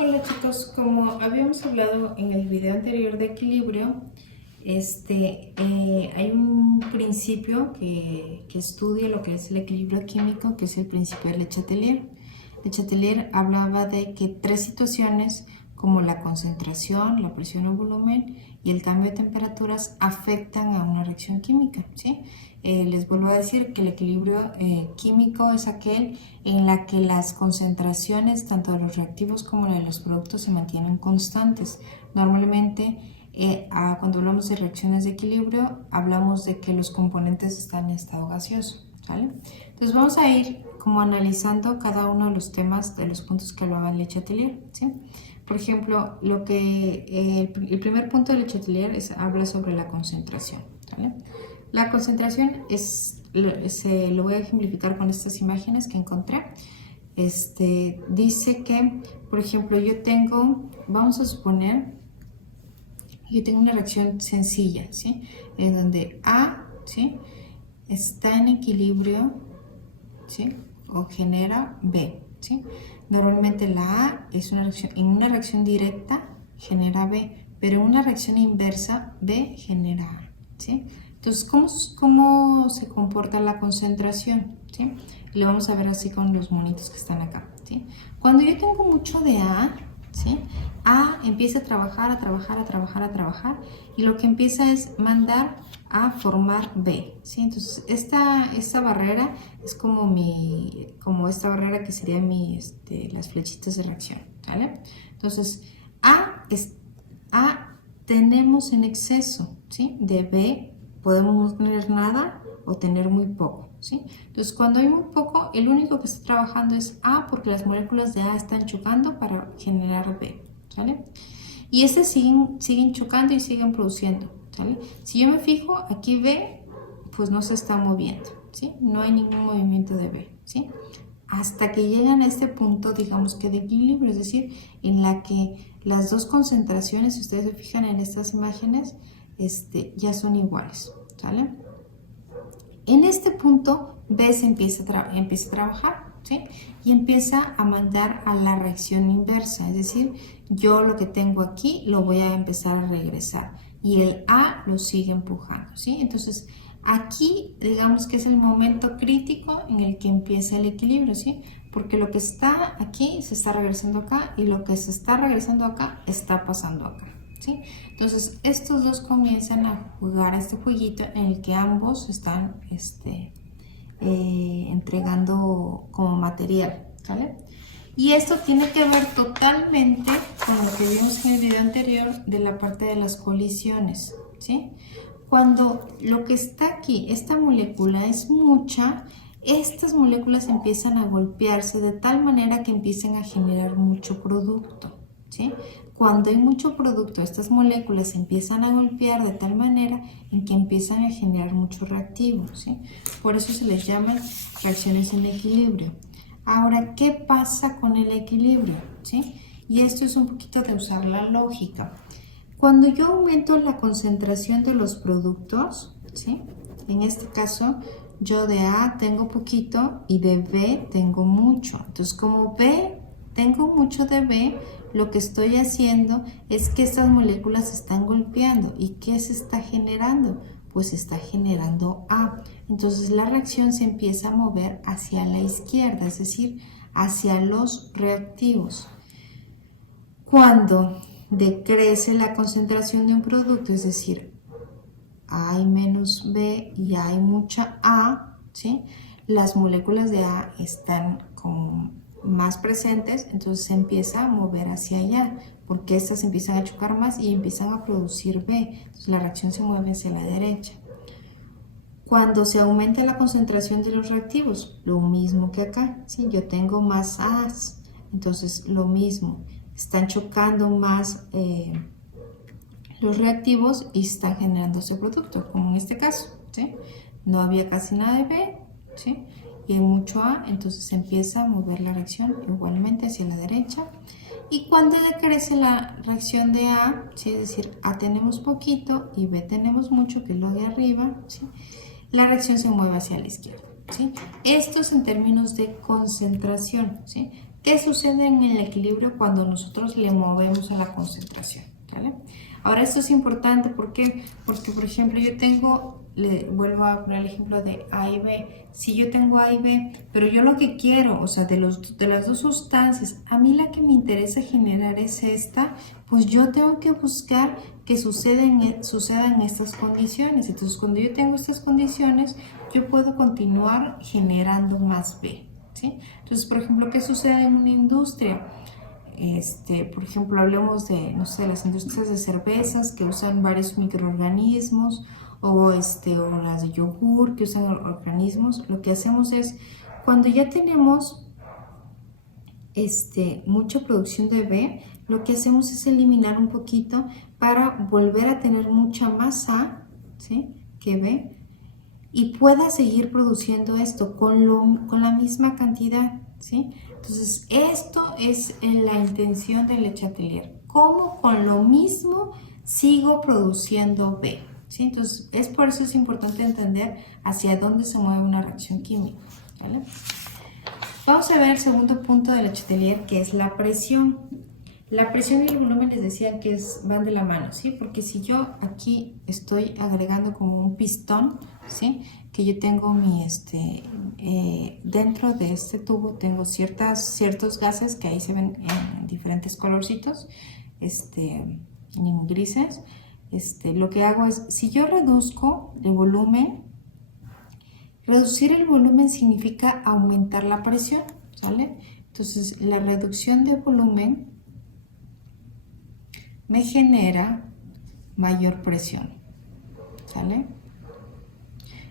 Hola chicos, como habíamos hablado en el video anterior de equilibrio, hay un principio que estudia lo que es el equilibrio químico, que es el principio de Le Chatelier. Le Chatelier hablaba de que tres situaciones como la concentración, la presión o volumen y el cambio de temperaturas afectan a una reacción química, ¿sí? Les vuelvo a decir que el equilibrio químico es aquel en la que las concentraciones tanto de los reactivos como de los productos se mantienen constantes. Normalmente cuando hablamos de reacciones de equilibrio hablamos de que los componentes están en estado gaseoso, ¿vale? Entonces vamos a ir como analizando cada uno de los temas de los puntos que hablaba Le Chatelier, ¿sí? Por ejemplo, el primer punto de Le Chatelier habla sobre la concentración, ¿vale? La concentración lo voy a ejemplificar con estas imágenes que encontré. Dice que, por ejemplo, vamos a suponer, yo tengo una reacción sencilla, ¿sí? En donde A, ¿sí?, está en equilibrio, ¿sí?, o genera B, ¿sí? Normalmente la A es en una reacción directa genera B, pero en una reacción inversa B genera A, ¿sí? Entonces, ¿cómo se comporta la concentración? ¿Sí? Lo vamos a ver así con los monitos que están acá, ¿sí? Cuando yo tengo mucho de A, ¿sí?, A empieza a trabajar, y lo que empieza es mandar a formar B, ¿sí? Entonces, esta barrera es como esta barrera que sería las flechitas de reacción, ¿vale? Entonces, A tenemos en exceso, ¿sí?, de B. Podemos no tener nada o tener muy poco, ¿sí? Entonces, cuando hay muy poco, el único que está trabajando es A porque las moléculas de A están chocando para generar B, ¿vale? Y siguen chocando y siguen produciendo, ¿vale? Si yo me fijo, aquí B, pues no se está moviendo, ¿sí? No hay ningún movimiento de B, ¿sí? Hasta que llegan a este punto, digamos que de equilibrio, es decir, en la que las dos concentraciones, si ustedes se fijan en estas imágenes, ya son iguales, ¿sale? En este punto B se empieza a trabajar, ¿sí?, y empieza a mandar a la reacción inversa, es decir, yo lo que tengo aquí lo voy a empezar a regresar y el A lo sigue empujando, ¿sí? Entonces aquí digamos que es el momento crítico en el que empieza el equilibrio, ¿sí?, porque lo que está aquí se está regresando acá y lo que se está regresando acá está pasando acá, ¿sí? Entonces estos dos comienzan a jugar a este jueguito en el que ambos están entregando como material, ¿vale? Y esto tiene que ver totalmente con lo que vimos en el video anterior de la parte de las colisiones, ¿sí? Cuando lo que está aquí, esta molécula es mucha, estas moléculas empiezan a golpearse de tal manera que empiecen a generar mucho producto, ¿sí? Cuando hay mucho producto, estas moléculas se empiezan a golpear de tal manera en que empiezan a generar mucho reactivo, ¿sí? Por eso se les llama reacciones en equilibrio. Ahora, ¿qué pasa con el equilibrio? ¿Sí? Y esto es un poquito de usar la lógica. Cuando yo aumento la concentración de los productos, ¿sí?, en este caso, yo de A tengo poquito y de B tengo mucho. Entonces, como tengo mucho de B, lo que estoy haciendo es que estas moléculas se están golpeando. ¿Y qué se está generando? Pues se está generando A. Entonces la reacción se empieza a mover hacia la izquierda, es decir, hacia los reactivos. Cuando decrece la concentración de un producto, es decir, hay menos B y hay mucha A, ¿sí?, las moléculas de A están como más presentes, entonces se empieza a mover hacia allá, porque estas empiezan a chocar más y empiezan a producir B, entonces la reacción se mueve hacia la derecha. Cuando se aumenta la concentración de los reactivos, lo mismo que acá, ¿sí?, yo tengo más A's, entonces lo mismo, están chocando más los reactivos y están generando ese producto, como en este caso, ¿sí? No había casi nada de B, ¿sí?, y hay mucho A, entonces se empieza a mover la reacción igualmente hacia la derecha. Y cuando decrece la reacción de A, ¿sí?, es decir, A tenemos poquito y B tenemos mucho, que es lo de arriba, ¿sí?, la reacción se mueve hacia la izquierda, ¿sí? Esto es en términos de concentración, ¿sí? ¿Qué sucede en el equilibrio cuando nosotros le movemos a la concentración? ¿Vale? Ahora esto es importante, ¿por qué? Porque por ejemplo yo tengo, vuelvo a poner el ejemplo de A y B. Si yo tengo A y B, pero yo lo que quiero, o sea, de las dos sustancias, a mí la que me interesa generar es esta, pues yo tengo que buscar que sucedan estas condiciones. Entonces cuando yo tengo estas condiciones, yo puedo continuar generando más B, ¿sí? Entonces, por ejemplo, ¿qué sucede en una industria? Por ejemplo, hablemos de, no sé, las industrias de cervezas que usan varios microorganismos o las de yogur que usan organismos. Lo que hacemos es, cuando ya tenemos mucha producción de B, lo que hacemos es eliminar un poquito para volver a tener mucha más A, ¿sí?, que B, y pueda seguir produciendo esto con la misma cantidad, ¿sí? Entonces, esto es la intención del Le Chatelier. ¿Cómo con lo mismo sigo produciendo B? ¿Sí? Entonces, por eso es importante entender hacia dónde se mueve una reacción química, ¿vale? Vamos a ver el segundo punto del Le Chatelier, que es la presión. La presión y el volumen les decía que van de la mano, ¿sí? Porque si yo aquí estoy agregando como un pistón, ¿sí?, que yo tengo dentro de este tubo tengo ciertos gases que ahí se ven en diferentes colorcitos, en grises. Lo que hago es, si yo reduzco el volumen, reducir el volumen significa aumentar la presión, ¿sale? Entonces, la reducción de volumen me genera mayor presión, ¿sale?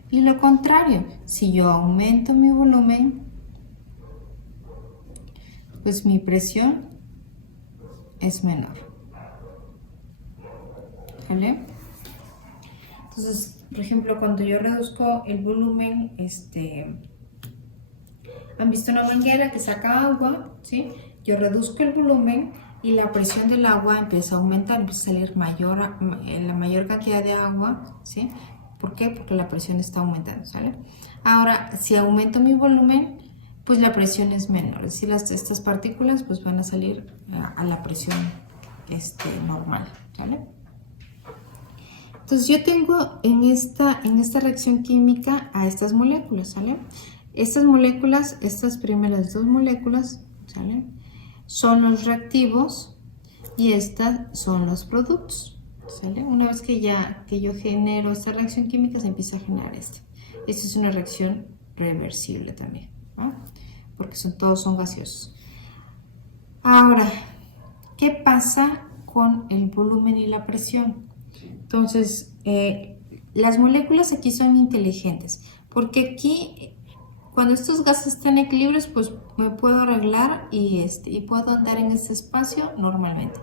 Y lo contrario, si yo aumento mi volumen, pues mi presión es menor, ¿vale? Entonces, por ejemplo, cuando yo reduzco el volumen, han visto una manguera que saca agua, ¿sí? Yo reduzco el volumen y la presión del agua empieza a aumentar, empieza a salir la mayor cantidad de agua, ¿sí? ¿Por qué? Porque la presión está aumentando, ¿sale? Ahora, si aumento mi volumen, pues la presión es menor, es decir, estas partículas pues van a salir a la presión normal, ¿sale? Entonces yo tengo en esta reacción química a estas moléculas, ¿sale? Estas moléculas, estas primeras dos moléculas, ¿sale?, son los reactivos y estas son los productos, ¿sale? Una vez que yo genero esta reacción química, se empieza a generar esta. Esta es una reacción reversible también, ¿no?, porque todos son gaseosos. Ahora, ¿qué pasa con el volumen y la presión? Entonces, las moléculas aquí son inteligentes, porque aquí, cuando estos gases están en equilibrio, pues me puedo arreglar y puedo andar en este espacio normalmente.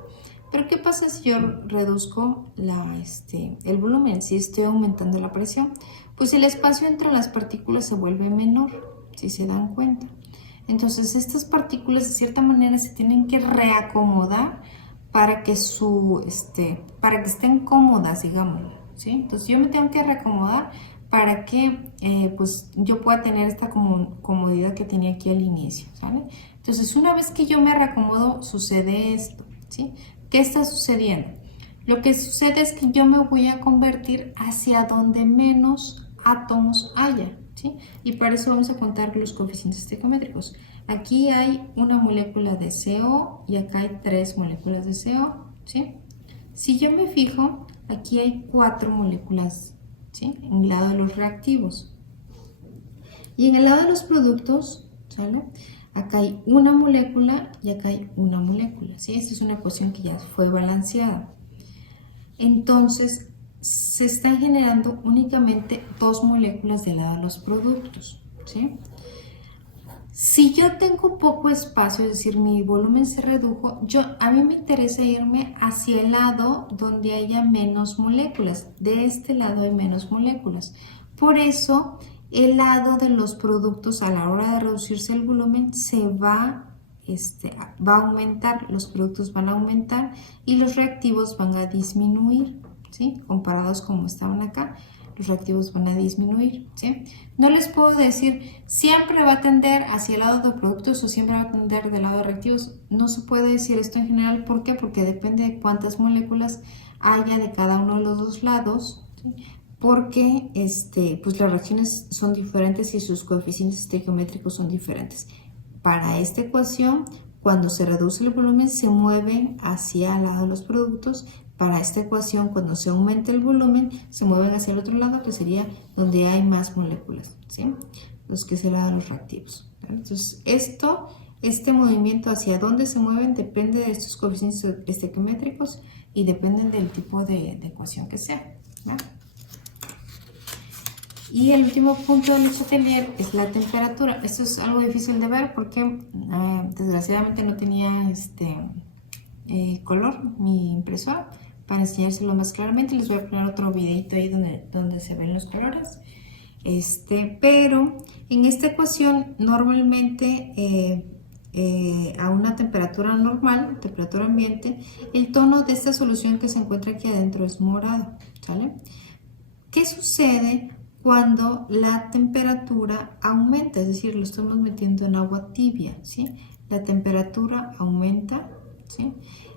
Pero ¿qué pasa si yo reduzco el volumen, si estoy aumentando la presión? Pues el espacio entre las partículas se vuelve menor, si se dan cuenta. Entonces estas partículas de cierta manera se tienen que reacomodar para que estén cómodas, digamos, ¿sí? Entonces yo me tengo que reacomodar para que pues yo pueda tener esta comodidad que tenía aquí al inicio, ¿sale? Entonces una vez que yo me reacomodo, sucede esto, ¿sí? ¿Qué está sucediendo? Lo que sucede es que yo me voy a convertir hacia donde menos átomos haya, ¿sí? Y para eso vamos a contar los coeficientes estequiométricos. Aquí hay una molécula de CO y acá hay 3 moléculas de CO, ¿sí? Si yo me fijo, aquí hay 4 moléculas, ¿sí?, en el lado de los reactivos. Y en el lado de los productos, ¿sale?, acá hay una molécula y acá hay una molécula, ¿sí? Esta es una ecuación que ya fue balanceada. Entonces, se están generando únicamente 2 moléculas del lado de los productos, ¿sí? Si yo tengo poco espacio, es decir, mi volumen se redujo, a mí me interesa irme hacia el lado donde haya menos moléculas. De este lado hay menos moléculas. Por eso, el lado de los productos, a la hora de reducirse el volumen, va a aumentar, los productos van a aumentar y los reactivos van a disminuir, ¿sí?, comparados como estaban acá. los reactivos van a disminuir, ¿sí? No les puedo decir siempre va a tender hacia el lado de productos o siempre va a tender del lado de reactivos. No se puede decir esto en general. ¿Por qué? Porque depende de cuántas moléculas haya de cada uno de los dos lados, ¿sí? Porque pues las reacciones son diferentes y sus coeficientes estequiométricos son diferentes. Para esta ecuación, cuando se reduce el volumen, se mueven hacia el lado de los productos. Para esta ecuación, cuando se aumenta el volumen, se mueven hacia el otro lado, que sería donde hay más moléculas, ¿sí? Los que serán los reactivos. Entonces, este movimiento hacia dónde se mueven depende de estos coeficientes estequiométricos y depende del tipo de ecuación que sea, ¿no? Y el último punto del Chatelier es la temperatura. Esto es algo difícil de ver porque desgraciadamente no tenía color mi impresora para enseñárselo más claramente. Les voy a poner otro videito ahí donde se ven los colores. Pero en esta ecuación normalmente a una temperatura normal, temperatura ambiente, el tono de esta solución que se encuentra aquí adentro es morado, ¿sale? ¿Qué sucede cuando la temperatura aumenta? Es decir, lo estamos metiendo en agua tibia, ¿sí? La temperatura aumenta, ¿sí?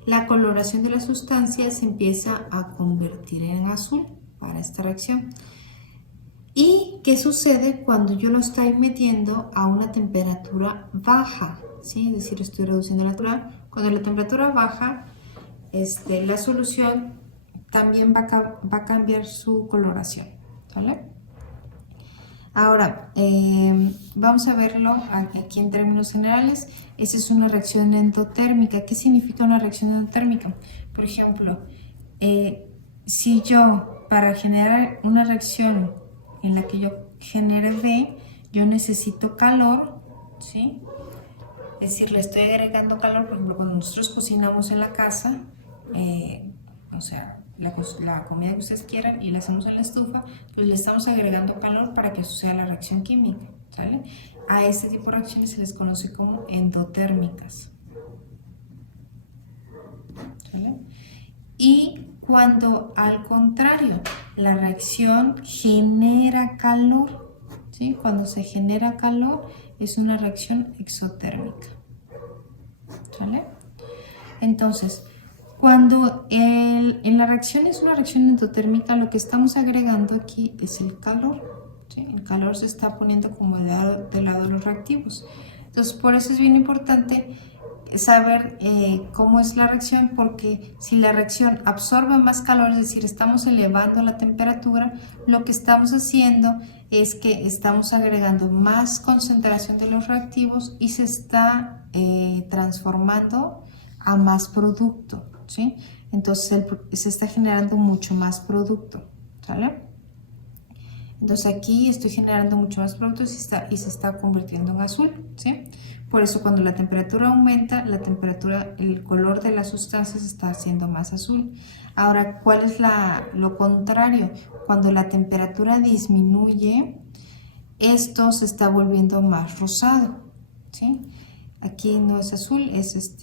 La coloración de la sustancia se empieza a convertir en azul para esta reacción. ¿Y qué sucede cuando yo lo estoy metiendo a una temperatura baja? ¿Sí? Es decir, estoy reduciendo la temperatura. Cuando la temperatura baja, la solución también va a cambiar su coloración, ¿vale? Ahora, vamos a verlo aquí en términos generales. Esta es una reacción endotérmica. ¿Qué significa una reacción endotérmica? Por ejemplo, si yo, para generar una reacción en la que yo genere B, yo necesito calor, ¿sí? Es decir, le estoy agregando calor. Por ejemplo, cuando nosotros cocinamos en la casa, o sea, la comida que ustedes quieran y la hacemos en la estufa, pues le estamos agregando calor para que suceda la reacción química, ¿sale? A este tipo de reacciones se les conoce como endotérmicas, ¿sale? Y cuando al contrario la reacción genera calor, ¿sí? Cuando se genera calor es una reacción exotérmica, ¿sale? Entonces, cuando en la reacción es una reacción endotérmica, lo que estamos agregando aquí es el calor, ¿sí? El calor se está poniendo como del lado de los reactivos. Entonces, por eso es bien importante saber cómo es la reacción, porque si la reacción absorbe más calor, es decir, estamos elevando la temperatura, lo que estamos haciendo es que estamos agregando más concentración de los reactivos y se está transformando a más producto, ¿sí? Entonces se está generando mucho más producto, ¿sale? Entonces aquí estoy generando mucho más producto y se está convirtiendo en azul, ¿sí? Por eso cuando la temperatura aumenta, el color de la sustancia se está haciendo más azul. Ahora, ¿cuál es lo contrario? Cuando la temperatura disminuye, esto se está volviendo más rosado, ¿sí? Aquí no es azul, es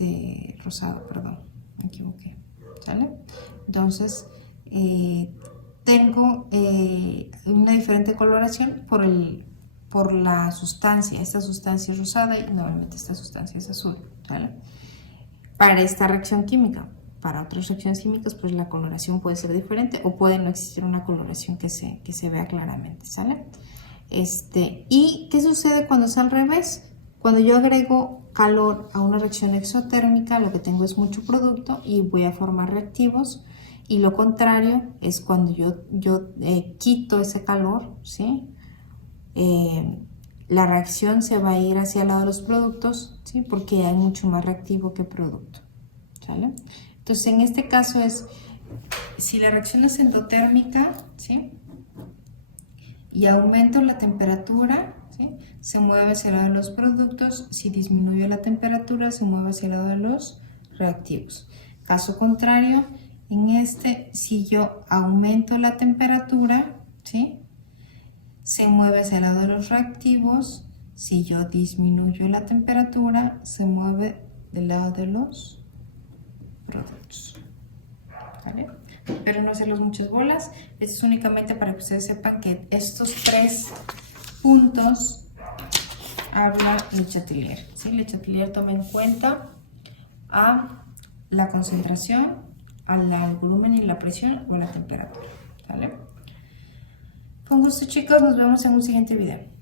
rosado, perdón, me equivoqué, ¿sale? Entonces, tengo una diferente coloración por la sustancia. Esta sustancia es rosada y normalmente esta sustancia es azul, ¿vale? Para esta reacción química. Para otras reacciones químicas, pues la coloración puede ser diferente o puede no existir una coloración que se vea claramente, ¿sale? ¿Y qué sucede cuando es al revés? Cuando yo agrego calor a una reacción exotérmica, lo que tengo es mucho producto y voy a formar reactivos. Y lo contrario es cuando yo quito ese calor, ¿sí? La reacción se va a ir hacia el lado de los productos, ¿sí? Porque hay mucho más reactivo que producto, ¿sale? Entonces, en este caso si la reacción es endotérmica, ¿sí? Y aumento la temperatura, ¿sí? Se mueve hacia el lado de los productos. Si disminuyo la temperatura, se mueve hacia el lado de los reactivos. Caso contrario, si yo aumento la temperatura, ¿sí? Se mueve hacia el lado de los reactivos. Si yo disminuyo la temperatura, se mueve del lado de los productos, ¿vale? pero no hacerlos muchas bolas. Esto es únicamente para que ustedes sepan que estos 3 puntos habla Le Chatelier, ¿sí? Le Chatelier toma en cuenta a la concentración, al volumen y la presión o la temperatura, ¿vale? Con gusto, chicos, nos vemos en un siguiente video.